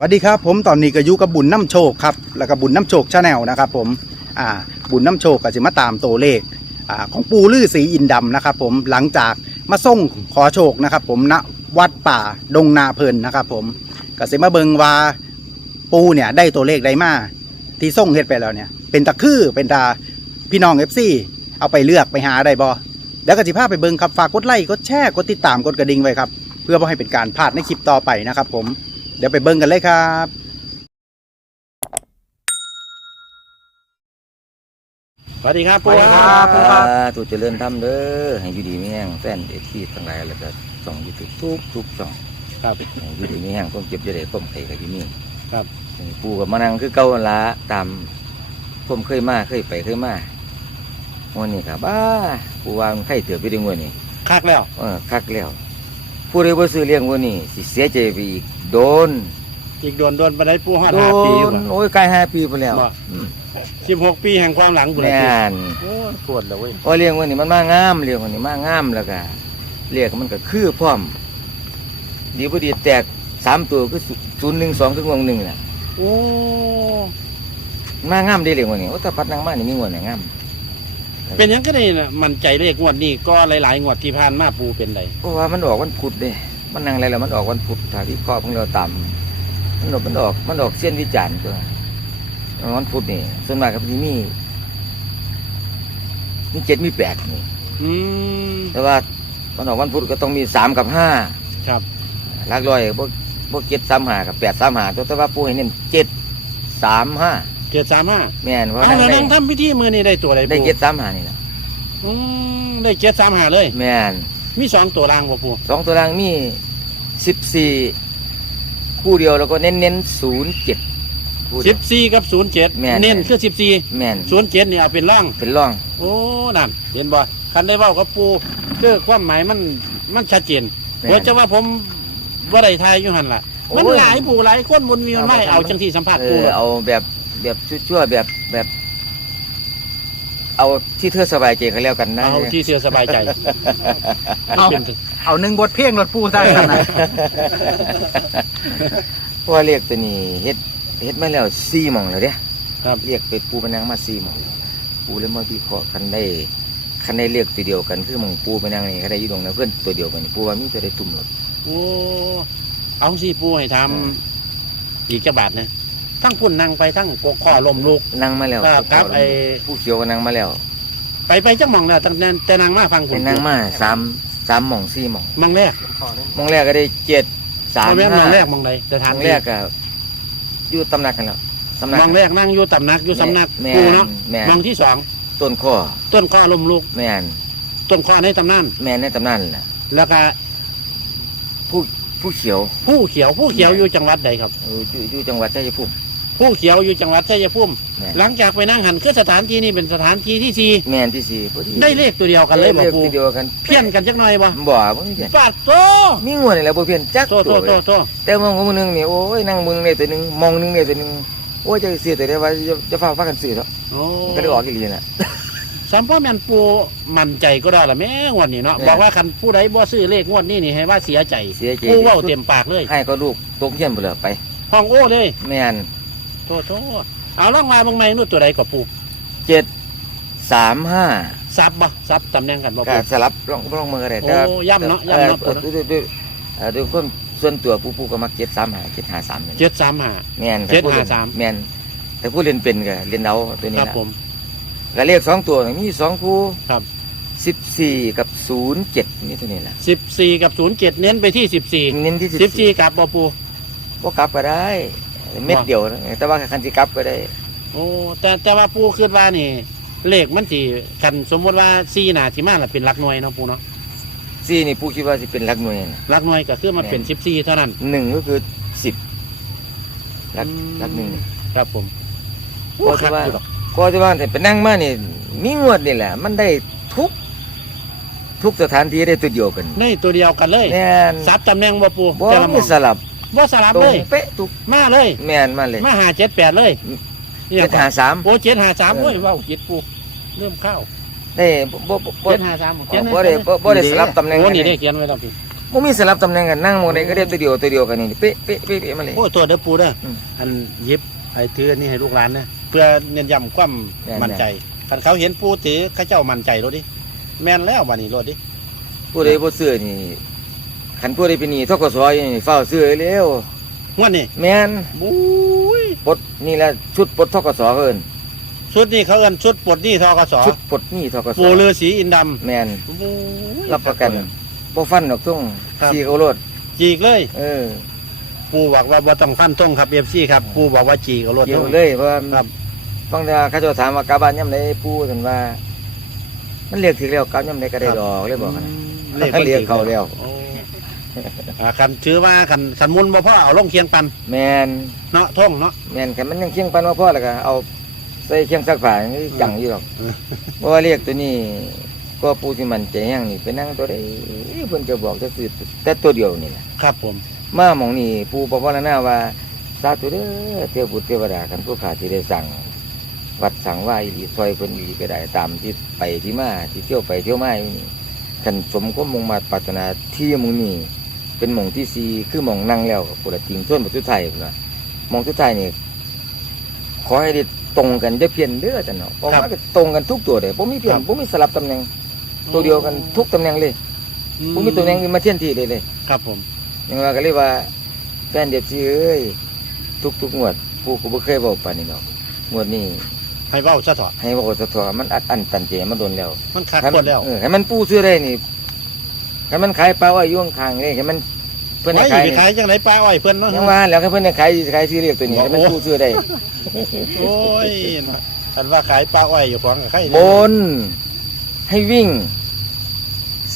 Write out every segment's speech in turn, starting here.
สวัสดีครับผมตอนนี้ก็อยู่กับบุญน้ำโชคครับแล้วก็บุญน้ำโชคชาแนลนะครับผมอ่าบุญน้ำโชคก็จะมาตามตัวเลขอ่าของปูลือสีอินดำนะครับผมหลังจากมาส่งขอโชคนะครับผมณวัดป่าดงนาเพลินนะครับผมก็สิมาเบิงว่าปูเนี่ยได้ตัวเลขได้มาที่ส่งเฮ็ดไปแล้วเนี่ย เป็นตะคือเป็นตาพี่น้องเอฟซีเอาไปเลือกไปหาได้บ่แล้วก็สิพาไปเบิงครับฝากกดไลค์กดแชร์กดติดตามกดกระดิ่งไว้ครับเพื่อบ่ให้เป็นการพลาดในคลิปต่อไปนะครับผม เดี๋ยวไปเบิ่งกันเลยครับสวัสดีครับปูครับปูครับถูกเจริญทำเด้อให้อยู่ดีไม่แห้งแฟนเอทีทั้งหลายแล้วก็ส่องยูทูบทุกทุกช่องครับให้อยู่ดีไม่แห้งก้มเจ็บจะได้ก้มไข่กับที่นี่ครับปูกับมานังคือเก่าหั่นละตามผมเคยมาเคยไปเคยมาวันนี้ครับบ้าปูวางไข่เถื่อไปดึงวันนี้คักแล้วเออคักแล้ว ผู้ใดบ่ซื้อเลี้ยงวันนี้สิเสียใจไปอีกโดนอีกโดนโดนไปได้ปูห้าโดห้าปีนโอ้ยใกล้ห้าปีไปแล้วบ่ อืมสิบหกปีแห่งความหลังบุญแม่นโอ้ปวดแล้วเว้ยพอเลี้ยงวันนี้มันมางามเลี้ยงวันนี้มางามแล้วก็เรียกมันก็คือพร้อม ดีพอดีแตกสามตัวคือศูนย์หนึ่งสองถึงวงหนึ่งน่ะโอ้มางามได้เลี้ยงวันนี้โอ้แต่พัดนางมานี่มีงวดไหนงาม เป็นหยังก็ได้นะมันใจเลขงวดนี้ก็หลายๆงวดที่ผ่านมาปูเป็นไรเพราะว่ามันออกวันพุธเด้มันนั่งอะไรแล้วมันออกวันพุธถ้าที่ครอบของเราต่ำมันออกมันออกมันออกเส้นวิจารณ์ตัววันพุธนี่ส่วนมากกับที่มีมีเจ็ดมีแปดนี่ อืมแต่ว่ามันออกวันพุธก็ต้องมีสามกับห้าครับหลักร้อยพวกพวกเจ็ดสามหากับแปดสามหาแต่ว่าปูให้เน้นเจ็ดสามห้า เจ็ดสามห้าแม่นเพราะเอานั่งแล้วได้นั่งทำพิธีมือนี่ได้ตัวอะไรได้ปูเจ็ดสามหานี่แหละอืมได้เจ็ดสามห้าเลย แม่นมีสองตัวรางบ่ปูสองตัวรางมีสิบสี่คู่เดียวแล้วก็เน้นเน้นศูนย์เจ็ดสิบสี่กับศูนย์เจ็ดแม่น เน้นคือสิบสี่แม่นศูนย์เจ็ดนี่เอาเป็นร่าง เป็นร่อง โอ้นั่นเห็นบ่คันได้เว้ากับปูคือความหมายมันมันชัดเจนแม่นเดี๋ยวจะว่าผมว่าได้ทายอยู่หันล่ะโอ้ยมันหลายปูหลายคนมันมีมันไม่เอาจังที่สัมผัสเอปูอเอาแบบ แบบชั่วๆแบบแบบ เอาที่เธอสบายใจก็แล้วกันนะ เอาที่เสียสบายใจเอา เป็นเอาหนึ่งบทเพลงรถปูได้ขนาดเพราะว่าเรียกตัวนี้เฮ็ดเฮ็ดมาแล้วสี่หม่องแล้วเด้ครับเรียกไปปูพนังมาสี่หม่องปูเลยมาวิเคราะห์กันได้คันได้เรียกตัวเดียวกันคือหม่องปูพนังนี่ก็ได้อยี่ดวงนะเพื่อนตัวเดียวกันนี่ปูว่ามีตัวได้ตุ่มรถ โอ้เอาสิปูให้ทำอีกจักบาทนะ ทั้งพุ่นนั่งไปทั้งกกข้อลมลูกนั่งมาแล้วครับครับไอ้ผู้เขียวก็นั่งมาแล้ว ไปไปจักหมองแล้วตั้งแต่แต่นางมาฟังคุเป็ณนนั่งมาสามสามหม่องสี่หม่องหมองแรกหม่องแรกก็ได้เจ็ดสามบ่แม่นหมห้าองแรกหมองใดสหถานม่องที่แรกก็อยู่ตำหนักกันแล้วตำหนักหมองแรกนั่งอยู่ตำหนักอยู่สำนักแม่ปูนเนาะแม่นหมองที่สองต้นข้อต้นข้อลมลูกแม่นต้นข้อในตำนานแม่นในตำนานน่ะแล้วก็ผู้ผู้เขียวผู้เขียวผู้เขียวอยู่จังหวัดใดครับเอออยู่อยู่จังหวัดชัยภูมิ ผู้เขียวอยู่จังหวัดชัยภูมิแม่น หลังจากไปนั่งหันคือสถานที่นี้เป็นสถานที่ที่สี่แม่นที่สี่พอดีได้เลขตัวเดียวกันเลยบ่เลขปูตัวเดียวกันเพี้ยนกันจักหน่อยบ่บ่บ่มีเพี้ยนปาดโตมีงวดนี่แหละบ่เพี้ยนจักโตโตตัวโตเลยโตแต่มองของมือหนึงนี่โอ้ยนั่งมือหนึงเนี่ยตัวหนึงมองหนึงเนี่ยตัวหนึงโอ้ยจะซื้อแต่ได้ว่าจะจะฟ้าฟ้ากันซื้อเนาะโอ้ก็ได้ออกอีหลีน่ะสัมพ่อแม่นปูมั่นใจก็ได้ละแม่งวดนี้เนาะแม่บอกว่าคันผู้ใดบ่ซื้อเลขงวดนี้นี่ให้ว่าเสียใจเสียใจปูเว้าเต็มปากเลยให้ก็ลูกตกเยี่ยมไปเลยไปห้องโอ้เลย แม่น โตโตเอาล่องมาบางไม้นู่นตัวใดก็ปูเจ็ดสามห้าซับบ่ซับตำแหน่งกันบ่ก็ปู สลับลองลองมือกันได้โอ้ย่ำเนาะย่ำเนาะเออเออด้วยด้วยเออด้วยคนส่วนตัวผู้ผู้ก็มักเจ็ดสามห้าเจ็ดห้าสามนี่เจ็ดสามห้า แม่นเจ็ดผู้ล่นห้าสามแม่นแต่ผู้เล่นเป็นก็เล่นเอาตัวนี้ครับละผม ก็เลขสองตัวมีสองคู่ครับ สิบสี่กับศูนย์เจ็ดนี่ตัวนี้แหละสิบสี่กับศูนย์เจ็ดเน้นไปที่สิบสี่เน้นที่สิสิบบสี่กับบ่ปูก็กลับก็ได้ เม็ดเดียวนะแต่ว่าคันที่กลับก็ได้ โอ้แต่แต่ว่าปูคิดว่านี่ เลขมันสิกันสมมติว่าสี่น่ะสิมาละเป็นหลักหน่วยเนาะปูเนาะสี่นี่ผู้คิดว่าจะเป็นหลักหน่วยนะหลักหน่วยก็คือมันเป็นสิบสี่เท่านั้นหนึ่งก็คือสิบหลักอืมหลักหนึ่งนี่ครับผมเพราะที่ว่าเพราะที่ว่าแต่เป็นนั่งมานี่มีงวดนี่แหละ มันได้ทุกทุกสถานที่ได้ตัวเดียวกันในตัวเดียวกันเลยแม่นซับตำแหน่งบ่ปูบ่แต่ละหมมีองสลับ บ่สลับตรเลงย เป๊ะทุกมาเลย แม่นมาเลยมาหาเจ็ดแปดเลยอืมเนี่ยเจ็ดหาสาม โอ้เจ็ดหาสามเออโอ้ยเว้าจิตปูเริ่มเข้าได้บ่บ่บ่เจ็ดหาสามบ่บ่ได้บ่บ่ได้สลับตำแหน่งโอ้กันี่นได้เลยเขียนไว้แล้วพี่บ่มีสลับตำแหน่งกันนั่งหมองใดก็ได้ตัวเดียวตัวเดียวกันนี่เป๊ะเป๊ะเป๊ะเป๊ะมาเลย โอ้ตัวเด้อปูเด้ออมอันหยิบไอ้ถืออันนี้ให้ลูกหลานนะเพื่อเน้นย้ำความแม่นๆมั่นใจคันเขาเห็นปูถือเขาเจ้ามั่นใจรถดิแม่นแล้ววันนี้รถดิผู้ใดบ่ซื้อนี่ คันผู้ใดเป็นหนี้ทกสอยู่นี่เฝ้าซื้อเร็วงวดนี้แม่นบุ้ยปลดนี่แหละชุดปลดทกสเอิ้นชุดนี้เขาเอิ้นชุดปลดหนี้ทกสชุดปลดหนี้ทกสปูเรือสีอินดแม่นำบุ้ย รับประกันบ่ฟันดอกทุ่งครับ สีเอารถจีกเลย เออปูบอกว่าบ่ต้องฟันทงครับเอฟซีครับปูบอกว่าจีกเอารถเกี่ยวเลยเพราะว่าครับบางเทื่อเขาเจ้าถามว่ากลับบ้านยามใดปู่ท่านว่า มันเรียกถึงแล้วกลับยามใดก็ได้ดอกเลยบอกกันนะเลขเขาเรียกเขาแล้ว โอ้ อ่าคันถือว่าคันคันมุนบ่พ่อเอาลงเคียงปันแม่นเนาะท่งเนาะ แม่นคันมันยังเคียงปันว่าพ่อแล้วก็เอาใส่เคียงซักผ้านี่จังอยู่หรอกเออ เพราะว่าเรียกตัวนี้ก็ปู่ที่มันใจแห้งนี่ไปนั่งตัวใดเพิ่นก็บอกจะซื้อแต่ตัวเดียวนี่แหละครับผม มาหมองนี่ปู่บอกว่านาว่าสาธุเด้อเทวบุตรเทวดาคันผู้ขาที่ได้สั่ง วัดสั่งว่าอีหลีซอยเพิ่นอีหลีก็ได้ตามที่ไปที่มาที่เที่ยวไปเที่ยวมาอยู่นี่คันสมก็มุ่งมาปรารถนาที่หมุงนี่ เป็นหมองที่ซีคือหมองนั่งแล้วปุระติงส่วนประทุไทยพุ่นนะหมองทุไทยนี่ขอให้ได้ตรงกันจะเพี้ยนเด้อจันเนาะเพราะว่าก็ตรงกันทุกตัวเลยผมมีเพี้ยนผมมีสลับตำแหน่ง ตัวเดียวกันทุกตำแหน่งเลยผมมีตำแหน่งนี้มาเทียนที่เลยเลย ครับผมยังว่าก็เลยว่าแฟนเด็บซีเอ้ยทุกทุกๆงวดผู้กูบ่เคยบอกปานนี้เนาะงวดนี้ให้เว้าซะเถอะให้บอกสะทอมันอัดอันตันเจมันโดนแล้ว มันขาดให้คมันนแล้วเออให้มันปูซื้อได้นี่ ให้มันขายปลาอ้อยอยุ่ข้างๆนี่ให้มันเพิ่นไว้ให้อยู่ขายไปขายจังไหนปลาอ้อยเพิ่นเนาะยังว่าแล้วให้เพิ่นให้ขายขายซื้อเรียกตัวนี้ให้มันโอ้ปูซื้อได้โอ้ยคันว่าขายปลาอ้อยอยู่ของกับใครบน ให้วิ่ง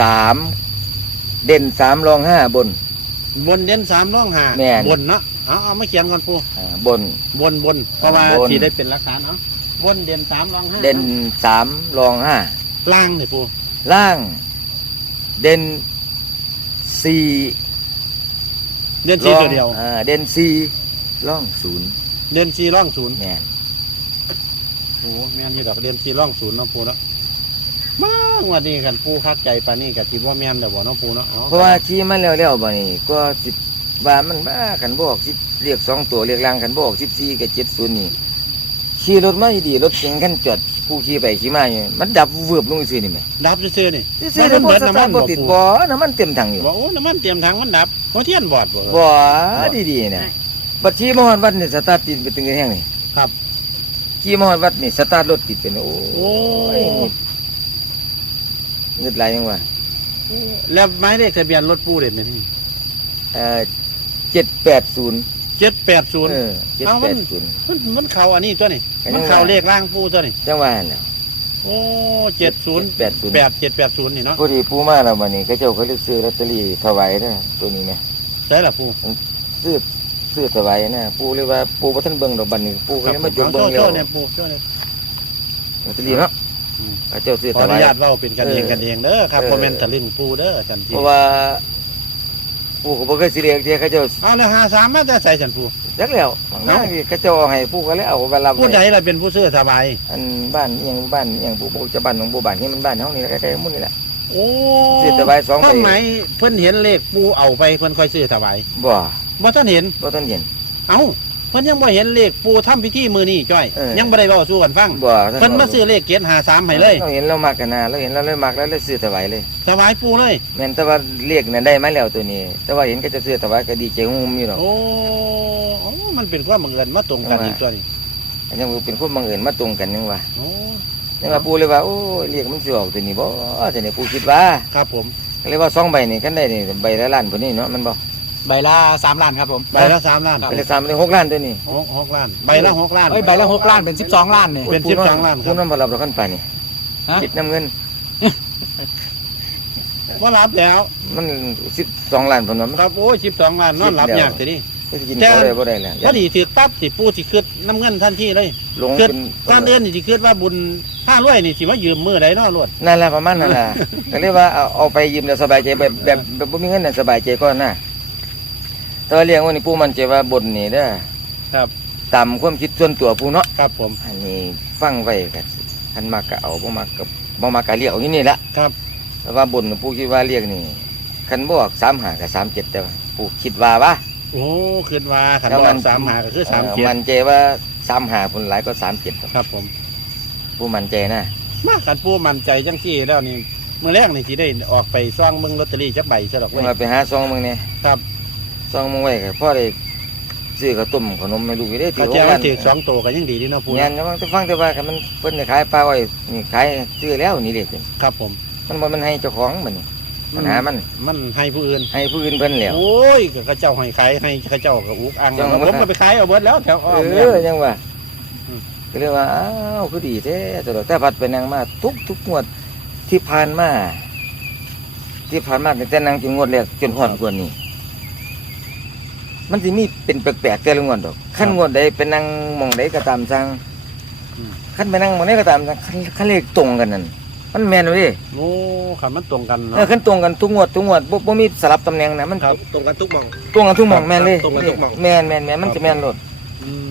สามเด่นสามรองห้าบน บนเด่นสามร่องหาแม่นบนเนาะเอาเอามาเขียนก่อนปูอ่าบนบนบนเพราะว่าบนที่ได้เป็นหลักฐานเนาะบนเด่นสามร่องห้าเด่นสามรองห้าล่างนี่ปูล่าง เด่นสี่เด่นสี่ร่องตัวเดียว อ่าเด่นสี่ร่องศูนย์เด่นสี่ร่องศูนย์แม่นโอ้แม่นอยู่ดอกเด่นสี่ร่องศูนย์เนาะปูเนาะมางวันนี้กันปูคักใจปานนี้กับที่ว่าแม่นแต่บ่เนาะปูเนาะอ๋อเพราะว่าชี้มันแล้วแล้วบ่นี่ก็สิบว่ามันบ้ากันบอกสิเรียกสองตัวเรียกล่างกันบอกสิบสี่กับเจ็ดศูนย์นี่ขี่รถมาดีๆรถเก๋งกันจอด ผู้ขี่ไปขี่มาอยู่มันดับเวือบลงซื่อนี่ไหมดับซื่อๆนี่ซื่อๆมัแล้วนพเบิอดสน้ำตามัร์นทบ่บ่ติดปูบ่น้ำมันเต็มถังอยู่บอกโอ้น้ำมันเตรียมถังมันดับหัวเทียนบอดบ่บ่ดีๆนะบัดขี่มาฮอดวัดนี่สตาร์ทติดไปถึงแห้งนี่ครับขี่มาฮอดวัดนี่สตาร์ทรถติดเป็นโอ้โอ้ยเงิดหลายยังวะแล้วไม้เลขทะเบียนรถปูเด่นนี่เอ่อเจ็ดแปดศูนย์ เจ็ดแปดศูนย์ เออเจ็ดเอามัแปน ดศูนย์มันมันเข่าอันนี้ตัวนี่อันนี้มันเข่าว่าเลขล่างปูตัวนี่จังหวะนั่นแหล้วโอ้เจ็ดศูนย์แปดศูนย์แปดเจ็ดแปดศูนย์นี่เนาะพอดีผู้มาแล้ววันนี้เขาเจ้าเขาเลยซื้อลอตเตอรี่ถวายนะตัวนี้ไหมใช่ละปูซื้อซื้อถวายนะปูเลยว่าปูบ่ทันเบิ่งดอกบัดนี้ปูก็เลยมาจเอางเบิ่งโชแล้วว์เนี่ยปูโชว์เนี่ย ลอตเตอรี่เนาะอืม เขาเจ้าซื้อขอถอนุวาย ญาตเว่าเป็นกันเองเออกันเองเด้อครับเออ คอมเมนต์ทะลึ่งปูเด้อจันทีเพราะว่า ปูก็บ่เคยสิเรียกเที่ยเขาเจ้าเอาแล้วหาสามมาแต่ใส่ฉันปูจักแล้วบางหน้าที่เขาเจ้าเอาให้ปูก็เลยเอาไปรับผู้ใดไว้ล่ะเป็นผู้ซื้อสบาย อันบ้านอิหยังบ้านอิหยังปูปูจะบ้านของปูบ้านที่มันบ้านเฮานี่แหละใกล้ๆหมุ่นนี่แหละ โอ้ซื้อสบายสองใบ ทำไมเพิ่นเห็นเลขปูเอาไปเพิ่นค่อยซื้อสบายบ่บ่ท่านเห็นบ่ทันเห็นเอ้า เพิ่นยังบ่เห็นเลขปูทำพิธีมือนี่จ้อย เออยังบ่ได้เว้าสู่กันฟังบ่เพิ่นมาซื้อเลขเกียรหาสามให้เลย เราเห็นเรามักกันนะเราเห็นเราเลยมักแล้วเลยซื้อถวายเลยสบายปูเลย แม่นแต่ว่าเรียกนั่นได้มาแล้วตัวนี้ แต่ว่าเห็นก็จะซื้อถวายก็ดีใจงุมอยู่หรอกโอ้โอ้มันเป็นความบังเอิญมาตรงกันเอามาอีกตัวนี้อันยังเป็นคนบังเอิญมาตรงกันยังว่าโอ้ยังว่าปูเลยว่าโอ้ยเรียกมันสิออกตัวนี้บ่แต่นี่ปูคิดว่าครับผม ก็เลยว่าสองใบนี่กันได้นี่ใบละล้านพุ่นนี่เนาะมันบ่ ใบละสามล้านครับผม ใบละสามล้านใบละสามเลยหกล้านตัวนี้หกหกล้าน ใบละหกล้าน เอ้ยใบละหกล้านเป็นสิบสองล้านเนี่ย เป็นปู12ล้านครับปูน้ำบ่รับดอกกันไปนี่ฮะ คิดน้ำเงิน ว่ารับแล้วมัน12ล้านพุ่นว่ามันครับโอ้ยสิบสองล้านนอนหลับยากทีนี้สิกินเขาได้บ่ได้แล้วพอดีถือปั๊บสิปูสิคืดน้ำเงินทันทีเลยลงคืดเป็นตอนเดือนนี่สิคืดว่าบุญห้ารวยนี่สิมายืมมือใดเนอรวดนั่นแหละประมาณนั่นแหละก็เรียกว่าเอาเอาไปยืมแล้วสบายใจแบบแบบแบบบ่มีเงินน่ะสบายใจก่อนนะ แต่ว่าเรียกว่านี่ปู่มันใจว่าบนนี่เด้อครับ ตามความคิดส่วนตัวปู่เนาะครับผม อันนี้ฟังไว้ก็คันมากก็เอาบ่มากก็บ่มากก็เรียกเอาอยู่นี่ละครับ แต่ว่าบนปู่คิดว่าเรียกนี่คันบวกสามหากับสามเจ็ดแต่ว่าปูคิดว่าปะ โอ้ขึ้นว่าขันแล้วบมัอนกสามหาก็คือสามเจ็ดมันใจว่าสามหาผลหลายก็สามเจ็ดครับผมปูมันใจนะมาขันปูมั่นใจจังที่แล้วนี่เมื่อแรกนี่ที่ได้ออกไปซ่องเบิ่งลอตเตอรี่จักใบซะดอกเว้ยมาไปหาซองมึงเนี่ยครับ ซองมึงไว้กับพ่อได้ซื้อข้าวต้มขนมไม่รู้อยู่ได้เขาที่แจ้งโรงงาว่านถือสองตัวก็ยังดีดีเนาะปูเนี่ยเนาะนะมันจะฟังแต่ว่าคันมันเพิ่นได้ขายปลาไว้นี่ขายซื้อแล้วนี่เด็กครับผม มันบ่มันให้เจ้าของมันนี่ปัญหามันมันให้ผู้อื่น ให้ผู้อื่นเพิ่นแล้ว โอ้ยก็เขาเจ้าให้ขายให้เขาเจ้าก็อุกอังจังหวะ ผมก็ไปขายเอาเบิดแล้วแถวอ้อมเอเนี่ย อยังว่าอืม ก็เลยว่าอ้าวคือดีแท้ตลอดแต่พัดไปนั่งมาทุกทุกงวดที่ผ่านมาที่ผ่านมาตั้งแต่นั่งจนงวดแรกจนฮอดงวดนี้ มันสิมีเป็นแปลกๆแต่ละงวดดอกขั้นงวดใดเป็นนั่งหมองใดก็ตามสั่งขั้นไปนั่งหมองใดก็ตามสั่งขั้นขั้นเลขตรงกันนั่นมันแม่นเลย โอ้ขันมันตรงกันเอเนาะอขั้นตรงกันทุกงวดทุกงวดบ่บ่มีสลับตำแหน่งนะมันครับ ตรงกันทุกหมอง ตรงกันทุกหมองแม่นเลยตรงกันทุกหม่อง แม่นแม่นแม่นมันจะแม่นโลด อืม